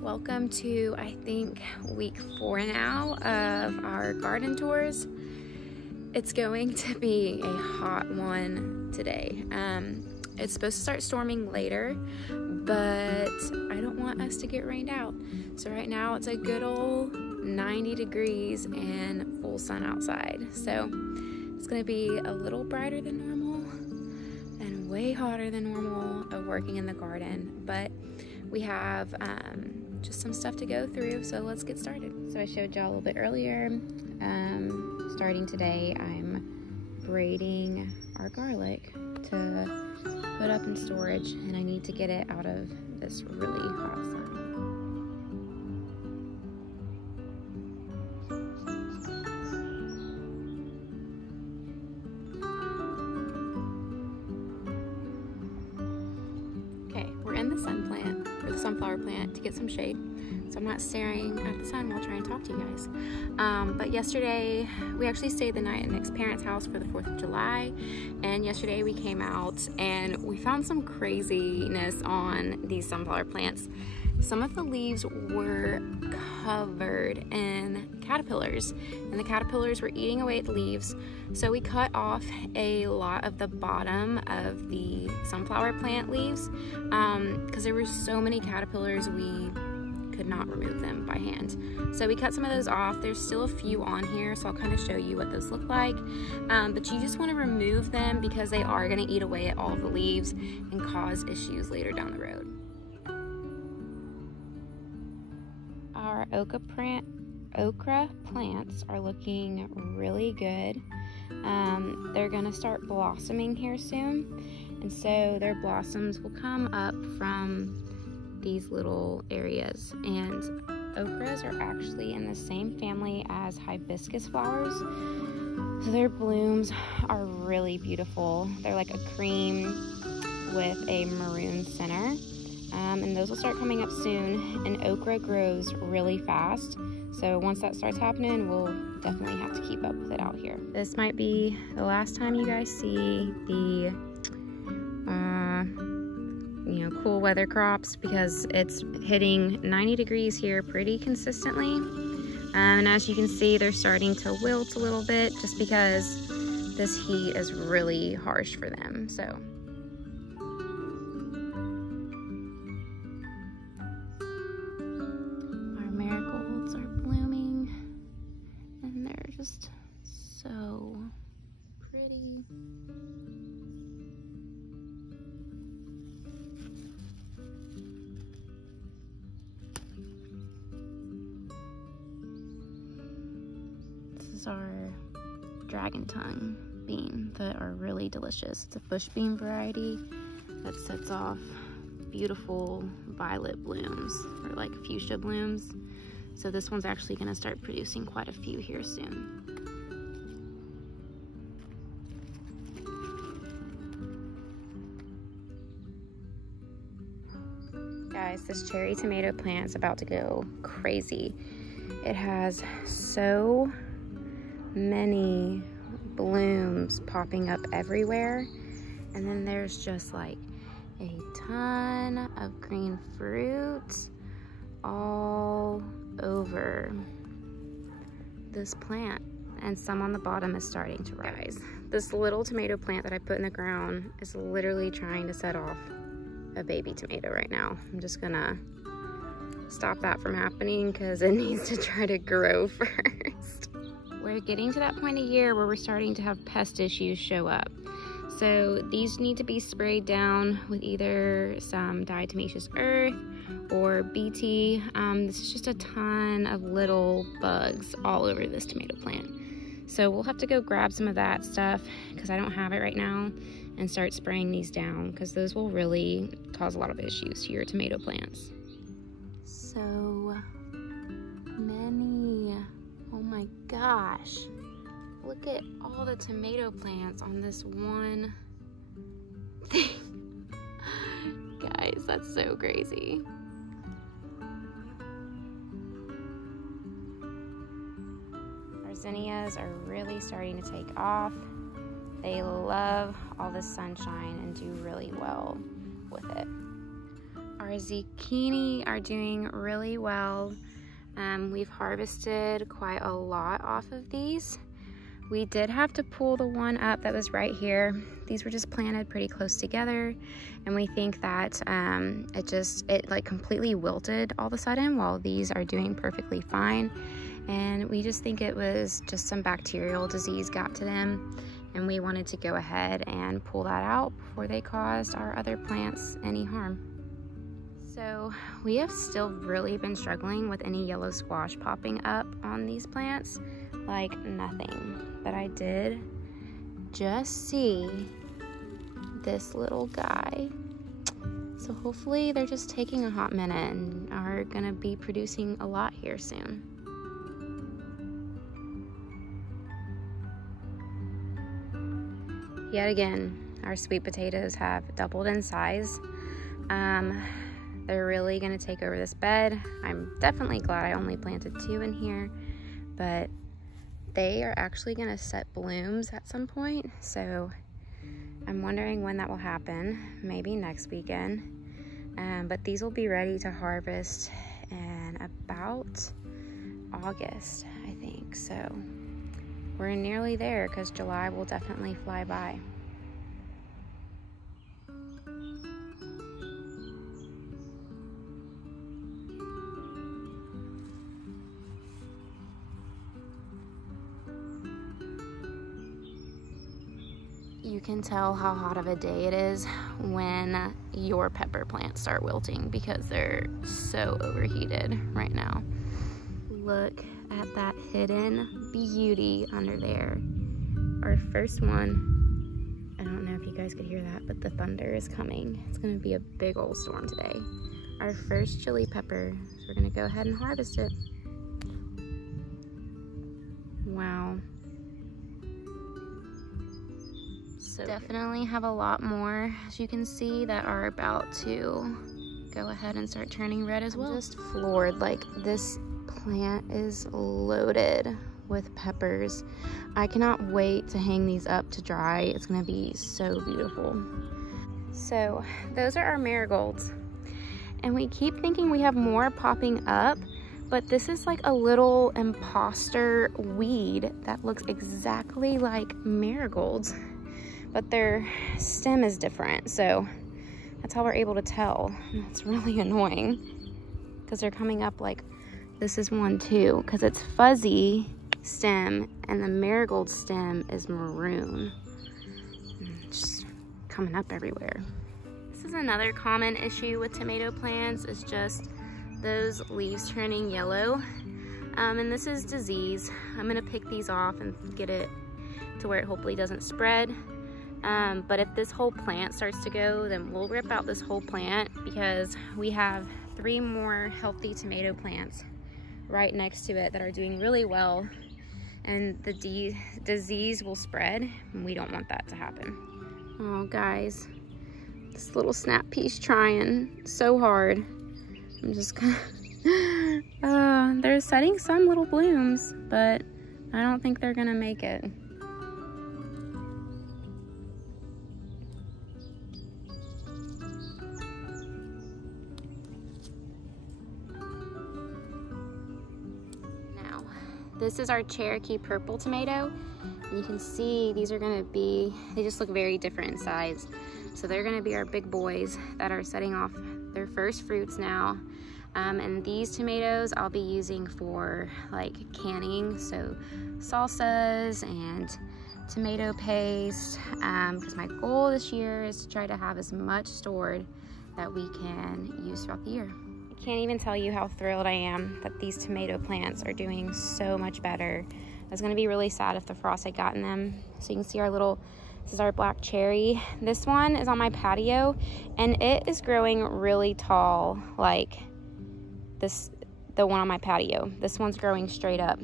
Welcome to, I think, week 4 now of our garden tours. It's going to be a hot one today. It's supposed to start storming later, but I don't want us to get rained out. So right now it's a good old 90 degrees and full sun outside. So it's gonna be a little brighter than normal and way hotter than normal of working in the garden, but we have just some stuff to go through, so let's get started. So I showed y'all a little bit earlier, starting today, I'm braiding our garlic to put up in storage, and I need to get it out of this really hot sun. Okay, we're in the sun plant, or the sunflower plant, to get some shade, so I'm not staring at the sun while trying to talk to you guys. But yesterday, we actually stayed the night at Nick's parents' house for the 4th of July, and yesterday we came out and we found some craziness on these sunflower plants. Some of the leaves were covered in caterpillars, and the caterpillars were eating away at the leaves. So we cut off a lot of the bottom of the sunflower plant leaves because there were so many caterpillars we could not remove them by hand. So we cut some of those off. There's still a few on here, so I'll kind of show you what those look like. But you just want to remove them because they are going to eat away at all the leaves and cause issues later down the road. Our okra plants are looking really good. They're going to start blossoming here soon, and so their blossoms will come up from these little areas. And okras are actually in the same family as hibiscus flowers, so their blooms are really beautiful. They're like a cream with a maroon center, and those will start coming up soon. And okra grows really fast, so once that starts happening, we'll definitely have to keep up with it out here. This might be the last time you guys see the cool weather crops, because it's hitting 90 degrees here pretty consistently. And as you can see, they're starting to wilt a little bit just because this heat is really harsh for them. So our marigolds are blooming, and they're just so pretty. Our dragon tongue bean that are really delicious. It's a bush bean variety that sets off beautiful violet blooms, or like fuchsia blooms. So this one's actually going to start producing quite a few here soon. Guys, this cherry tomato plant is about to go crazy. It has so many blooms popping up everywhere, and then there's just like a ton of green fruit all over this plant, and some on the bottom is starting to rise. This little tomato plant that I put in the ground is literally trying to set off a baby tomato right now. I'm just gonna stop that from happening because it needs to try to grow first. We're getting to that point of year where we're starting to have pest issues show up. So these need to be sprayed down with either some diatomaceous earth or BT. This is just a ton of little bugs all over this tomato plant. So we'll have to go grab some of that stuff because I don't have it right now, and start spraying these down because those will really cause a lot of issues to your tomato plants. So many. Oh my gosh. Look at all the tomato plants on this one thing. Guys, that's so crazy. Our zinnias are really starting to take off. They love all the sunshine and do really well with it. Our zucchini are doing really well. We've harvested quite a lot off of these. We did have to pull the one up that was right here. These were just planted pretty close together, and we think that it like completely wilted all of a sudden, while these are doing perfectly fine. And we just think it was just some bacterial disease got to them, and we wanted to go ahead and pull that out before they caused our other plants any harm. So we have still really been struggling with any yellow squash popping up on these plants, like nothing. But I did just see this little guy. So hopefully they're just taking a hot minute and are gonna be producing a lot here soon. Yet again, our sweet potatoes have doubled in size. They're really gonna take over this bed. I'm definitely glad I only planted 2 in here, but they are actually gonna set blooms at some point. So I'm wondering when that will happen, maybe next weekend. But these will be ready to harvest in about August, I think. So we're nearly there because July will definitely fly by. You can tell how hot of a day it is when your pepper plants start wilting because they're so overheated right now. Look at that hidden beauty under there. Our first one, I don't know if you guys could hear that, but the thunder is coming. It's gonna be a big old storm today. Our first chili pepper, so we're gonna go ahead and harvest it. Wow. So definitely have a lot more, as you can see, that are about to go ahead and start turning red as well. I'm just floored. Like, this plant is loaded with peppers. I cannot wait to hang these up to dry. It's gonna be so beautiful. So those are our marigolds, and we keep thinking we have more popping up, but this is like a little imposter weed that looks exactly like marigolds, but their stem is different, so that's how we're able to tell. It's really annoying because they're coming up like, this is one too, because it's fuzzy stem and the marigold stem is maroon. It's just coming up everywhere. This is another common issue with tomato plants, is just those leaves turning yellow. And this is disease. I'm gonna pick these off and get it to where it hopefully doesn't spread. But if this whole plant starts to go, then we'll rip out this whole plant, because we have 3 more healthy tomato plants right next to it that are doing really well, and the disease will spread, and we don't want that to happen. Oh guys, this little snap pea's trying so hard. I'm just gonna, they're setting some little blooms, but I don't think they're gonna make it. This is our Cherokee purple tomato, and you can see these are gonna be, they just look very different in size. So they're gonna be our big boys that are setting off their first fruits now. And these tomatoes I'll be using for like canning, so salsas and tomato paste, because my goal this year is to try to have as much stored that we can use throughout the year. I can't even tell you how thrilled I am that these tomato plants are doing so much better. I was gonna be really sad if the frost had gotten them. So you can see our little, this is our black cherry. This one is on my patio, and it is growing really tall, like this, the one on my patio. This one's growing straight up.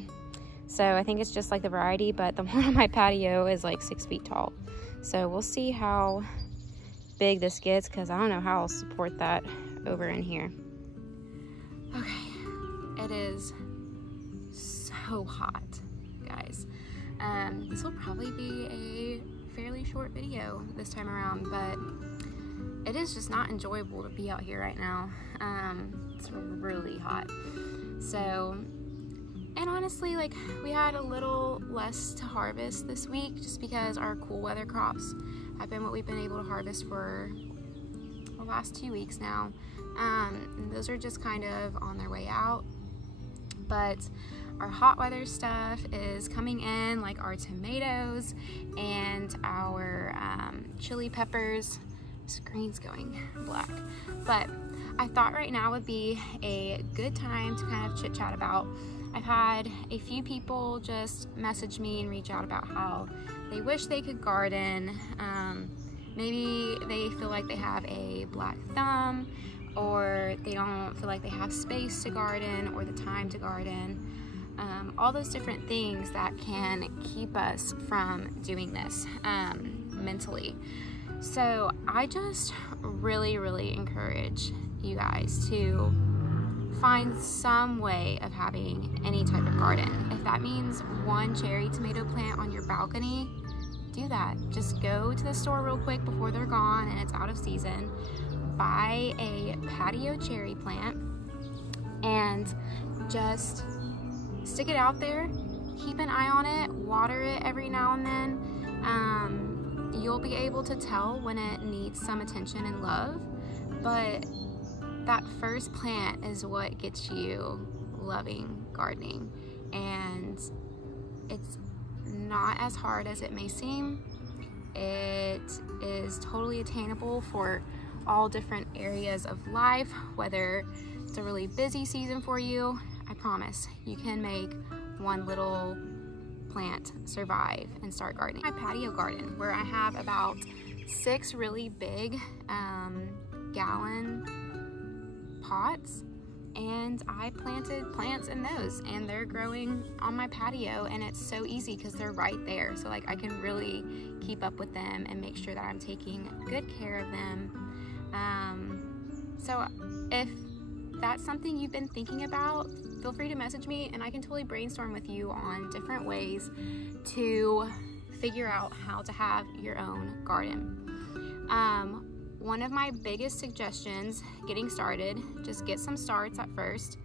So I think it's just like the variety, but the one on my patio is like 6 feet tall. So we'll see how big this gets, because I don't know how I'll support that over in here. Okay, it is so hot, guys. This will probably be a fairly really short video this time around, but it is just not enjoyable to be out here right now. It's really hot. So, and honestly, like, we had a little less to harvest this week just because our cool weather crops have been what we've been able to harvest for the last 2 weeks now. And those are just kind of on their way out. But our hot weather stuff is coming in, like our tomatoes and our chili peppers. Screen's going black. But I thought right now would be a good time to kind of chit chat about. I've had a few people just message me and reach out about how they wish they could garden. Maybe they feel like they have a black thumb, or they don't feel like they have space to garden or the time to garden. All those different things that can keep us from doing this mentally. So I just really encourage you guys to find some way of having any type of garden. If that means one cherry tomato plant on your balcony, do that. Just go to the store real quick before they're gone and it's out of season. Buy a patio cherry plant and just stick it out there. Keep an eye on it, water it every now and then. You'll be able to tell when it needs some attention and love, but that first plant is what gets you loving gardening, and it's not as hard as it may seem. It is totally attainable for all different areas of life, whether it's a really busy season for you. I promise you can make one little plant survive and start gardening. My patio garden, where I have about 6 really big gallon pots, and I planted plants in those, and they're growing on my patio, and it's so easy because they're right there. So like I can really keep up with them and make sure that I'm taking good care of them. So if that's something you've been thinking about, feel free to message me and I can totally brainstorm with you on different ways to figure out how to have your own garden. One of my biggest suggestions getting started, just get some starts at first,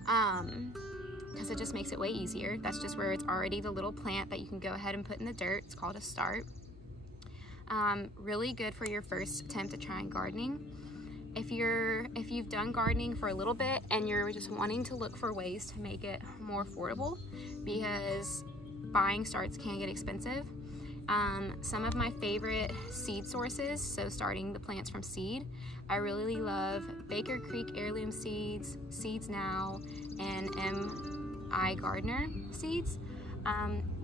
because it just makes it way easier. That's just where it's already the little plant that you can go ahead and put in the dirt. It's called a start. Really good for your first attempt at trying gardening. If you've done gardening for a little bit and you're just wanting to look for ways to make it more affordable, because buying starts can get expensive, some of my favorite seed sources, so starting the plants from seed, I really love Baker Creek Heirloom Seeds, Seeds Now, and M.I. Gardner seeds.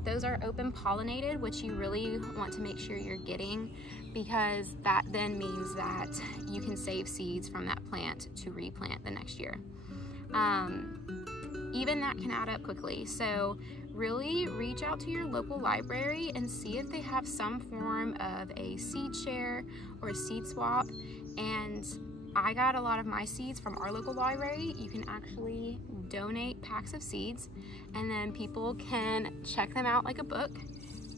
Those are open pollinated, which you really want to make sure you're getting, because that then means that you can save seeds from that plant to replant the next year. Even that can add up quickly. So really reach out to your local library and see if they have some form of a seed share or a seed swap. And I got a lot of my seeds from our local library. You can actually donate packs of seeds, and then people can check them out like a book.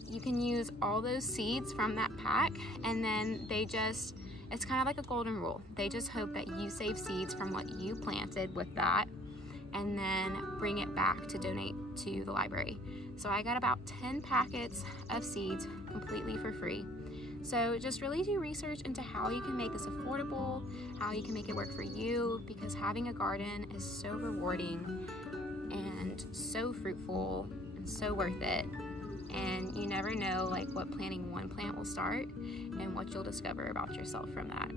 You can use all those seeds from that pack, and then it's kind of like a golden rule. They just hope that you save seeds from what you planted with that, and then bring it back to donate to the library. So I got about 10 packets of seeds completely for free. So just really do research into how you can make this affordable, how you can make it work for you, because having a garden is so rewarding and so fruitful and so worth it. And you never know like what planting one plant will start and what you'll discover about yourself from that.